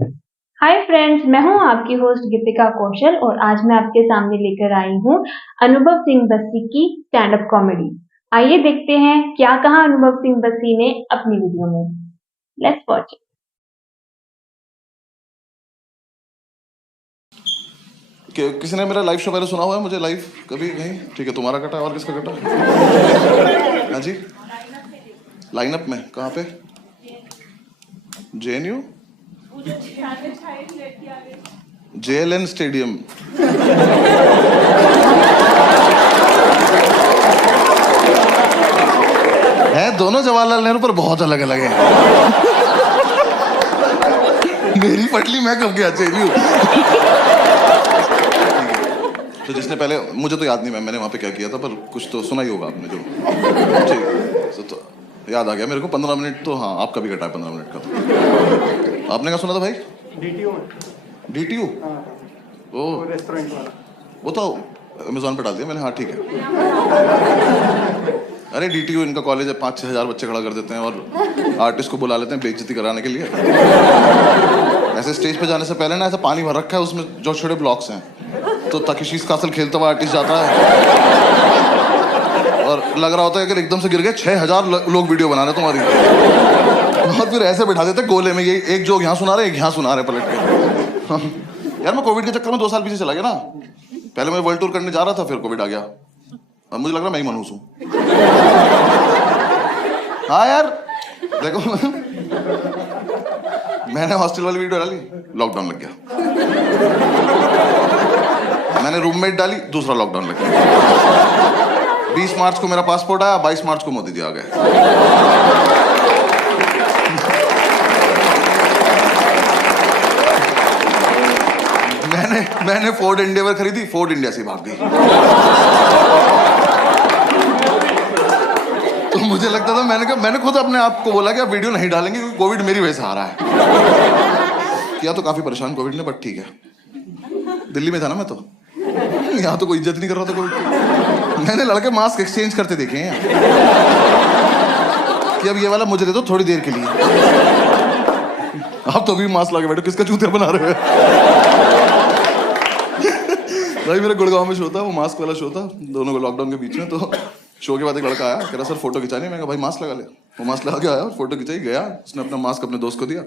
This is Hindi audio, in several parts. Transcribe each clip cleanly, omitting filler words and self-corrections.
हाय फ्रेंड्स, मैं हूं आपकी होस्ट गीतिका कौशल और आज मैं आपके सामने लेकर आई हूं अनुभव सिंह बस्सी की स्टैंड अप कॉमेडी। आइए देखते हैं क्या कहा अनुभव सिंह बस्सी ने अपनी वीडियो में। Let's watch. किसी ने मेरा लाइव शो पहले सुना हुआ है? मुझे लाइव कभी नहीं? ठीक है, तुम्हारा कटा और किसका कटा? हाँ जी, लाइनअप में कहाँ पे? JNU JLN stadium. है दोनों जवाहरलाल नेहरू पर बहुत अलग अलग है। मेरी पटली मैं कब गया JNU? तो जिसने पहले, मुझे तो याद नहीं मैंने वहाँ पे क्या किया था, पर कुछ तो सुना ही होगा आपने जो। ठीक तो याद आ गया मेरे को। 15 मिनट तो हाँ, आपका भी कटा है 15 मिनट का तो। आपने क्या सुना था भाई? DTU? ओ रेस्टोरेंट वाला, वो तो अमेजोन पे डाल दिया मैंने। हाँ ठीक है। अरे DTU इनका कॉलेज है, 5-6 हज़ार बच्चे खड़ा कर देते हैं और आर्टिस्ट को बुला लेते हैं बेइज्जती कराने के लिए। ऐसे स्टेज पे जाने से पहले ना ऐसा पानी भर रखा है उसमें, जो छोटे ब्लॉक्स हैं, तो ताकि शीश कासल खेलता हुआ आर्टिस्ट जाता है और लग रहा होता है कि एकदम से गिर गए 6,000 लोग वीडियो बना रहे तुम्हारी, और फिर ऐसे बैठा देते गोले में, ये एक जोक यहाँ सुना रहे, एक यहाँ सुना रहे पलट के। यार मैं कोविड के चक्कर में 2 साल पीछे चला गया ना। पहले मैं वर्ल्ड टूर करने जा रहा था, फिर कोविड आ गया। अब मुझे लग रहा है मैं ही मनहूस हूँ। हाँ यार देखो, मैंने हॉस्टल वाली वीडियो डाली, लॉकडाउन लग गया। मैंने रूममेट डाली, दूसरा लॉकडाउन लग गया। 20 मार्च को मेरा पासपोर्ट आया, 22 मार्च को मोदी जी आ गए। मैंने फोर्ड एंडेवर खरीदी, फोर्ड इंडिया से भाग गई। तो मुझे लगता था, मैंने खुद अपने आप को बोला कि अब वीडियो नहीं डालेंगे क्योंकि कोविड मेरी वजह से आ रहा है। किया तो काफी परेशान कोविड ने, बट ठीक है। दिल्ली में था ना मैं तो, यहाँ तो कोई इज्जत नहीं कर रहा था कोविड की। मैंने लड़के मास्क एक्सचेंज करते देखे हैं कि अब ये वाला मुझे दे दो थोड़ी देर के लिए। आप तो भी मास्क लगा बैठो, किसका चूतिया बना रहे हो? भाई मेरा गुड़गांव में शो था, वो मास्क वाला शो था, दोनों को लॉकडाउन के बीच में। तो शो के बाद एक लड़का आया, कह रहा सर फोटो खिंचानी। मैंने कहा भाई मास्क लगा ले। वो मास्क लगा के आया, फोटो खिंचाई, गया। उसने अपना मास्क अपने दोस्त को दिया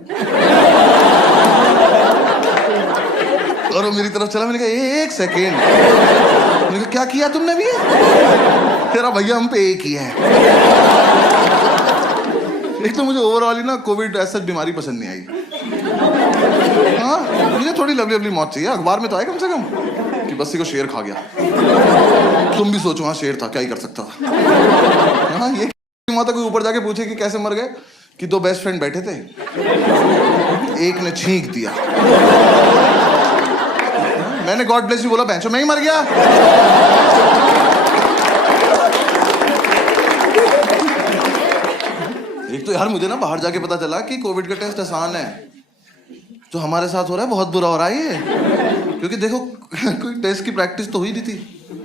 और वो मेरी तरफ चला। मैंने कहा 1 सेकेंड। मैंने कहा क्या किया तुमने भी? तेरा भैया हम पे एक ही है। एक तो मुझे ओवरऑल ही ना कोविड ऐसा बीमारी पसंद नहीं आई। हाँ, मुझे थोड़ी लवली मौत चाहिए। अखबार में तो आए कम से कम कि बस्सी को शेर खा गया। तुम भी सोचो, हाँ शेर था, क्या ही कर सकता था। हाँ, ये माता कोई ऊपर जाके पूछे कि कैसे मर गए, कि 2 बेस्ट फ्रेंड बैठे थे, एक ने छींक दिया। मैंने गॉड ब्लेस यू बोला, बेंचो मैं ही मर गया। एक तो यार मुझे ना बाहर जाके पता चला कि कोविड का टेस्ट आसान है। जो हमारे साथ हो रहा है बहुत बुरा हो रहा है ये, क्योंकि देखो कोई टेस्ट की प्रैक्टिस तो हुई नहीं थी,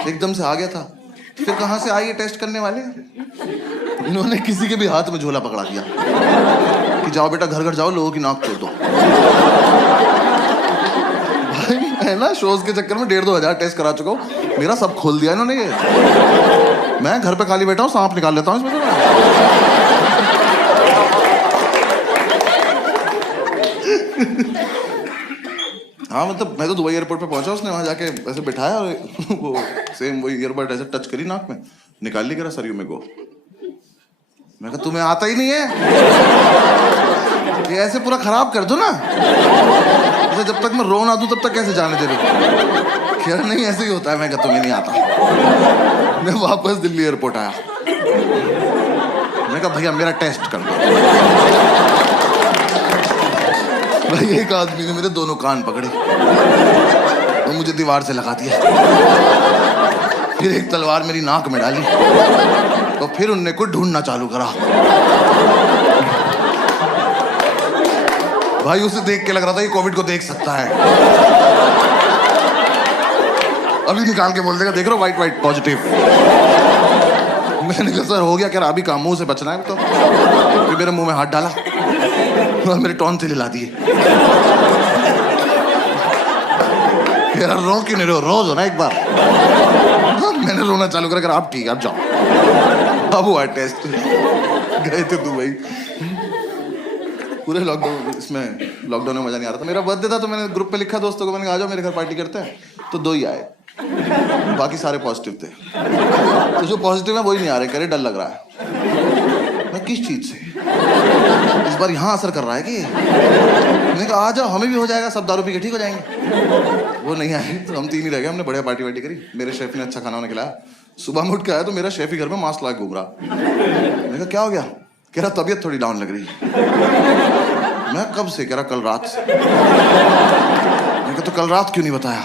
एकदम से आ गया था। फिर कहाँ से आए ये टेस्ट करने वाले? इन्होंने किसी के भी हाथ में झोला पकड़ा दिया कि जाओ बेटा घर घर जाओ, लोगों की नाक तोड़ दो। भाई मैं ना शोज के चक्कर में 1,500-2 हज़ार टेस्ट करा चुका हूँ। मेरा सब खोल दिया इन्होंने। ये मैं घर पे खाली बैठा हूँ, सांप निकाल लेता हूँ इसमें से। हाँ मतलब मैं तो दुबई एयरपोर्ट पे पहुंचा, उसने वहां जाके ऐसे बिठाया और वो सेम वही ईयरबड ऐसे टच करी नाक में, निकाल ली। कह रहा सर यू मे गो। मैं कहा तुम्हें आता ही नहीं है, ये ऐसे पूरा खराब कर दो ना। तो जब तक मैं रो ना दूं तब तक कैसे जाने दे रहे? कह रहा नहीं ऐसे ही होता है। मैं कहा तुम्हें नहीं आता। मैं वापस दिल्ली एयरपोर्ट आया। मैं कहा भैया मेरा टेस्ट कर दो। भाई एक आदमी ने मेरे दोनों कान पकड़े और मुझे दीवार से लगा दिया। फिर एक तलवार मेरी नाक में डाली तो फिर उनने को ढूंढना चालू करा। भाई उसे देख के लग रहा था ये कोविड को देख सकता है। अभी निकाल के बोल देगा देख रहे हो वाइट पॉजिटिव। मैंने कहा सर हो गया क्या? अभी काम मुंह से बचना है तो। फिर मेरे मुंह में हाथ डाला। और मेरे टॉन्सिल हिला दिए। यार रो क्यों नहीं रहे हो, रोज हो ना एक बार। मैंने रोना चालू करा, कर आप ठीक है, आप जाओ। अब हुआ टेस्ट, गए थे दुबई। पूरे लॉकडाउन, इसमें लॉकडाउन में मजा नहीं आ रहा था। मेरा बर्थडे था तो मैंने ग्रुप पे लिखा दोस्तों को, मैंने कहा आ जाओ मेरे घर पार्टी करते हैं। तो 2 ही आए, बाकी सारे पॉजिटिव थे। तो जो पॉजिटिव है वही नहीं आ रहे, कह रहे डर लग रहा है। मैं किस चीज से, इस बार यहाँ असर कर रहा है कि? मैंने कहा आ जाओ, हमें भी हो जाएगा, सब दारू पी के ठीक हो जाएंगे। वो नहीं आए तो हम 3 ही रह गए। हमने बढ़िया पार्टी वार्टी करी, मेरे शेफ ने अच्छा खाना वाना खिलाया। सुबह में उठ के आया तो मेरा शेफ ही घर में मास्क लगा घूम रहा। मैंने कहा क्या हो गया? कह रहा तबीयत थोड़ी डाउन लग रही है। मैं कब से? कह रहा कल रात से। मैंने कहा तो कल रात क्यों नहीं बताया?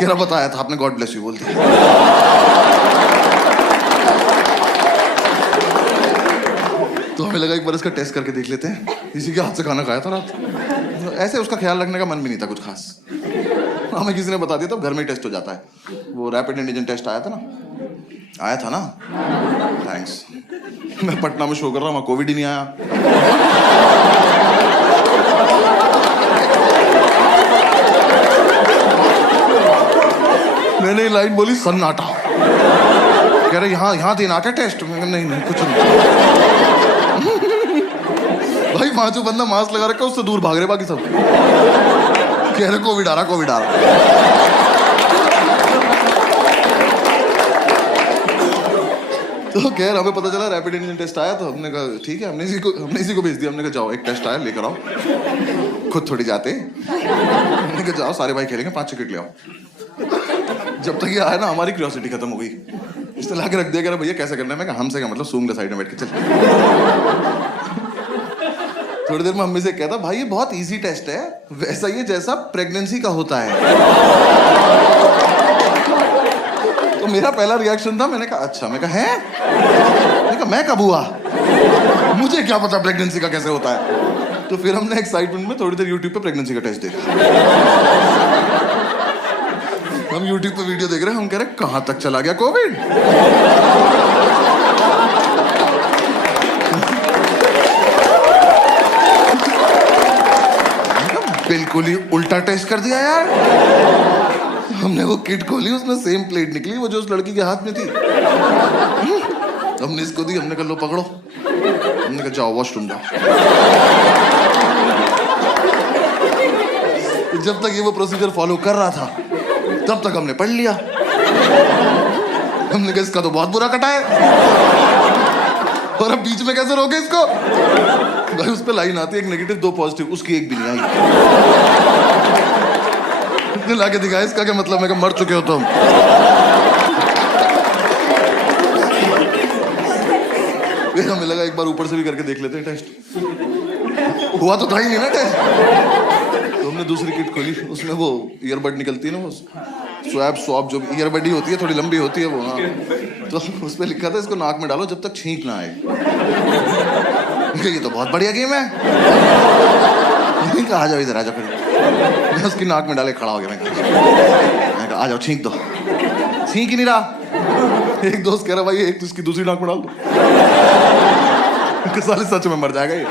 कह रहा बताया था, आपने गॉड ब्लेस यू बोल दिया। तो हमें लगा एक बार इसका टेस्ट करके देख लेते हैं, इसी के हाथ से खाना खाया था रात। ऐसे उसका ख्याल रखने का मन भी नहीं था कुछ खास। हमें किसी ने बता दिया, तब घर में ही टेस्ट हो जाता है। वो रैपिड एंटीजन टेस्ट आया था ना, थैंक्स। मैं पटना में शो कर रहा हूँ, वहाँ कोविड ही नहीं आया। मैंने लाइन बोली, सन्नाटा। कह रहे यहाँ देना क्या टेस्ट? नहीं कुछ नहीं। भाई 5 बंदा मास्क लगा रखा, उससे दूर भाग रहे बाकी सब। कह रहे कोविड आ रहा। तो खैर हमें पता चला रैपिड एंटीजन टेस्ट आया, तो हमने कहा ठीक है, हमने इसी को भेज दिया। हमने कहा जाओ, एक टेस्ट आया, लेकर आओ। खुद थोड़ी जाते। हमने कहा जाओ, सारे भाई खेलेंगे, 5 टिकट ले आओ। जब तक ये आया ना, हमारी क्यूरियोसिटी खत्म हो गई। इसने ला के रख दिया, कह रहा भैया कैसे करना है? मैं कहा हमसे क्या मतलब, सूंघ ले साइड में बैठ के, चल। थोड़ी देर में हम में से कहता भाई ये बहुत इजी टेस्ट है, वैसा ही जैसा प्रेगनेंसी का होता है। तो मेरा पहला रिएक्शन था, मैंने कहा अच्छा। मैं कहा है? मैंने कहा मैं कब हुआ? मुझे क्या पता प्रेगनेंसी का कैसे होता है। तो फिर हमने एक्साइटमेंट में थोड़ी देर यूट्यूब पे प्रेगनेंसी का टेस्ट देखा। हम यूट्यूब पे वीडियो देख रहे हैं, हम कह रहे कहां तक चला गया कोविड। बिल्कुल ही उल्टा टेस्ट कर दिया यार। हमने वो किट खोली, उसमें सेम प्लेट निकली वो जो उस लड़की के हाथ में थी। हमने इसको दी, हमने कहा लो पकड़ो। हमने कहा जाओ वॉशरूम जाओ। जब तक ये वो प्रोसीजर फॉलो कर रहा था, तब तक हमने पढ़ लिया। हमने कहा इसका तो बहुत बुरा कटा है, और अब बीच में कैसे रोके इसको? भाई उस पे लाइन आती है, 1 नेगेटिव 2 पॉजिटिव, उसकी एक भी नहीं आई। उसने लाके दिखाया, इसका क्या मतलब? मैं कहा मर चुके हो तुम। फिर हमें लगा एक बार ऊपर से भी करके देख लेते हैं टेस्ट। हुआ तो था ही नहीं ना टेस्ट। तो हमने दूसरी किट खोली, उसमें वो ईयरबड निकलती है ना, वो स्वैप जो ईयरबड ही होती है, थोड़ी लंबी होती है वो। हाँ, तो उस पे लिखा था इसको नाक में डालो जब तक छींक ना आए। ये तो बहुत बढ़िया गेम है। आ जाओ इधर, आ जाओ। फिर मैं उसकी नाक में डाले खड़ा हो गया। मैं कहा आ जाओ, छींक दो। छींक ही नहीं रहा। एक दोस्त कह रहा भाई एक तो इसकी दूसरी नाक में डाल दो। साले सच में मर जाएगा ये।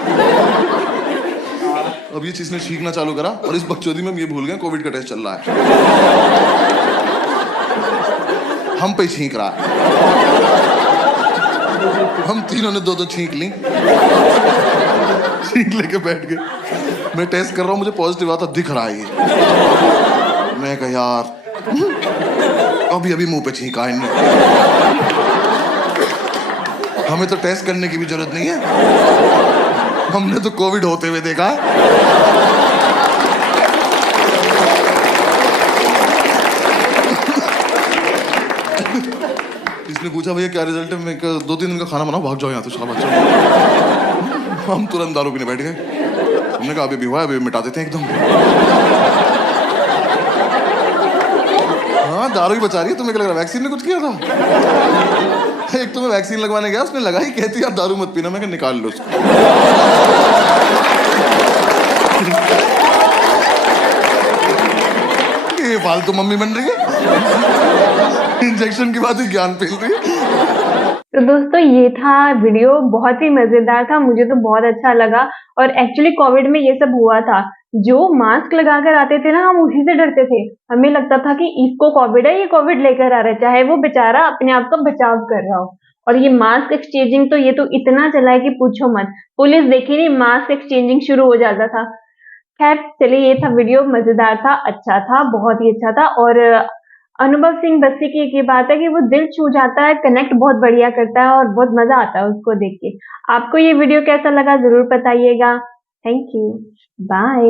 अब ये चीज ने छींकना चालू करा, और इस बकचोदी में हम ये भूल गए कोविड का टेस्ट चल रहा है। हम पे छींक रहा है। हम तीनों ने 2-2 छींक ली। छींक लेके बैठ गए। मैं टेस्ट कर रहा हूँ, मुझे पॉजिटिव आता दिख रहा है ये। मैं कहा यार अभी मुंह पे छींका इनने। हमें तो टेस्ट करने की भी जरूरत नहीं है, हमने तो कोविड होते हुए देखा है। इसने पूछा भैया क्या रिजल्ट है? मैं 2-3 दिन का खाना बनाओ, भाग जाओ यहाँ से, शाबाश। हम तुरंत दारू पीने बैठ गए। हमने कहा अभी हुआ है, अभी मिटा देते हैं एकदम। हाँ दारू ही बचा रही है। तुम्हें क्या लग रहा है वैक्सीन ने कुछ किया था? एक तो मैं वैक्सीन लगवाने गया, उसने लगाई, कहती यार दारू मत पीना। मैं कहा निकाल लो उसको। ये फालतू मम्मी बन रही है, इंजेक्शन के बाद ही ज्ञान फैल रही है। तो दोस्तों ये था वीडियो, बहुत ही मज़ेदार था, मुझे तो बहुत अच्छा लगा और एक्चुअली कोविड में ये सब हुआ था। जो मास्क लगाकर आते थे ना, हम उसी से डरते थे। हमें लगता था कि इसको कोविड है, ये कोविड लेकर आ रहा है, चाहे वो बेचारा अपने आप का बचाव कर रहा हो। और ये मास्क एक्सचेंजिंग तो ये तो इतना चला है कि पूछो मत। पुलिस देखी नहीं, मास्क एक्सचेंजिंग शुरू हो जाता था। खैर चलिए, ये था वीडियो, मज़ेदार था, अच्छा था, बहुत ही अच्छा था और अनुभव सिंह बस्सी की एक ये बात है कि वो दिल छू जाता है, कनेक्ट बहुत बढ़िया करता है और बहुत मज़ा आता है उसको देख के। आपको ये वीडियो कैसा लगा ज़रूर बताइएगा। Thank you. बाय।